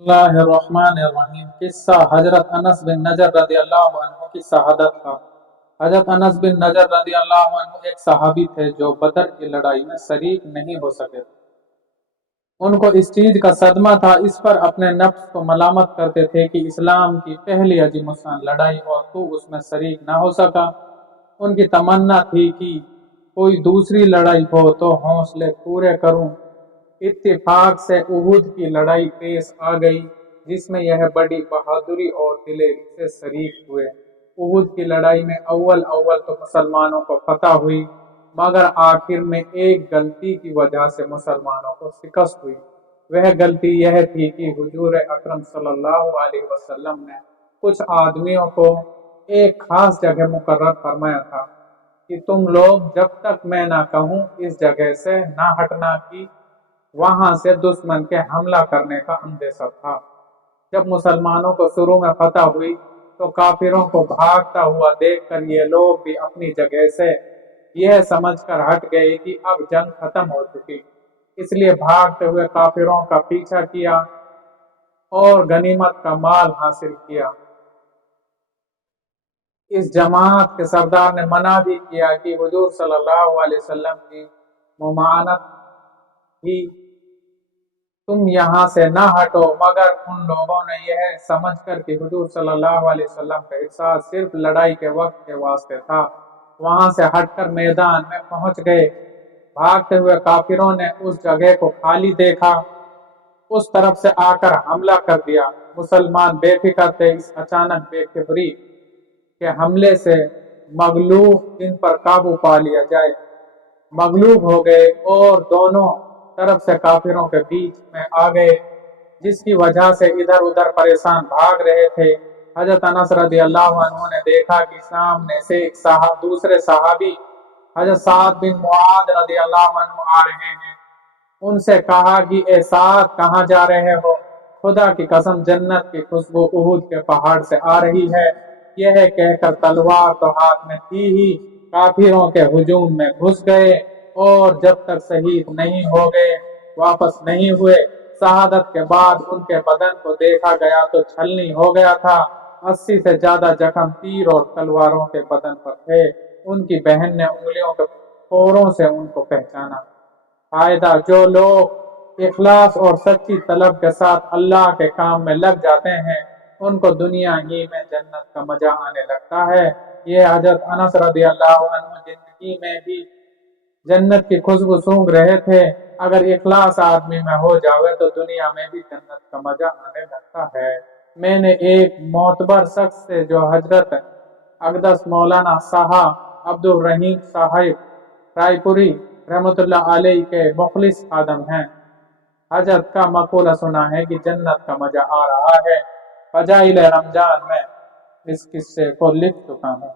बिस्मिल्लाहिर्रहमानिर्रहीम। किस्सा हजरत अनस बिन नजर रदी अल्लाह अन्हु की शहादत का। हजरत अनस बिन नजर रदी अल्लाह अन्हु एक सहाबी थे जो बदर की लड़ाई में शरीक नहीं हो सके। उनको इस चीज का सदमा था, इस पर अपने नफ्स को मलामत करते थे कि इस्लाम की पहली अजीमुशान लड़ाई और तू उसमें शरीक ना हो सका। उनकी तमन्ना थी कि कोई दूसरी लड़ाई हो तो हौसले पूरे करूं। इत्तेफाक से उहुद की लड़ाई पेश आ गई, जिसमें यह बड़ी बहादुरी और दिलेरी से शरीक हुए। उहुद की लड़ाई में अव्वल अव्वल तो मुसलमानों को फतह हुई, मगर आखिर में एक गलती की वजह से मुसलमानों को शिकस्त हुई। वह गलती यह थी कि हुजूर अकरम सल्लल्लाहु अलैहि वसल्लम ने कुछ आदमियों को एक खास जगह मुकर्रर फरमाया था कि तुम लोग जब तक मैं ना कहूँ इस जगह से ना हटना, की वहां से दुश्मन के हमला करने का अंदेशा था। जब मुसलमानों को शुरू में फतह हुई तो काफिरों को भागता हुआ देखकर ये लोग भी अपनी जगह से यह समझकर हट गए कि अब जंग खत्म हो चुकी, इसलिए भागते हुए काफिरों का पीछा किया और गनीमत का माल हासिल किया। इस जमात के सरदार ने मना भी किया कि हुजूर सल्लल्लाहु अलैहि वसल्लम की मुमानत ही तुम यहाँ से ना हटो, मगर उन लोगों ने यह समझकर कि हुजूर सल्लल्लाहु अलैहि वसल्लम का इरशाद सिर्फ लड़ाई के वक्त के वास्ते था, वहां से हटकर मैदान में पहुंच गए। भागते हुए काफिरों ने उस जगह को खाली देखा, उस तरफ से आकर हमला कर दिया। मुसलमान बेफिक्र थे इस अचानक बेखबरी के हमले से, मगलूब इन पर काबू पा लिया जाए। मगलूब हो गए और दोनों तरफ से काफिरों के बीच में आ गए, जिसकी वजह से इधर उधर परेशान भाग रहे थे। हजरत अनस रज़ी अल्लाह अन्हु ने देखा कि सामने से एक दूसरे सहाबी हजरत साद बिन मुआद रज़ी अल्लाह अन्हु आ रहे हैं। उनसे कहा कि ए साद, कहाँ जा रहे हो? खुदा की कसम, जन्नत की खुशबू उहुद के पहाड़ से आ रही है। यह कहकर तलवार तो हाथ में थी ही, काफिरों के हुजूम में घुस गए और जब तक शहीद नहीं हो गए, वापस नहीं हुए। शहादत के बाद उनके बदन को देखा गया तो छलनी हो गया था। 80 से ज्यादा जख्म तीर और तलवारों के बदन पर थे। उनकी बहन ने उंगलियों के फोरों से उनको पहचाना। फायदा, जो लोग इखलास और सच्ची तलब के साथ अल्लाह के काम में लग जाते हैं, उनको दुनिया ही में जन्नत का मजा आने लगता है। ये हजरत अनस रज़ी अल्लाह अन्हु जिंदगी में भी जन्नत की खुशबू सूंघ रहे थे। अगर इखलास आदमी में हो जावे तो दुनिया में भी जन्नत का मजा आने लगता है। मैंने एक मोतबर शख्स से, जो हजरत अकदस मौलाना साहा अब्दुल रहीम साहिब रायपुरी रहमतुल्लाह अलैह के मुखलिस खादम हैं, हजरत का मकूला सुना है कि जन्नत का मजा आ रहा है। फजाइल रमजान में इस किस्से को लिख चुका हूँ।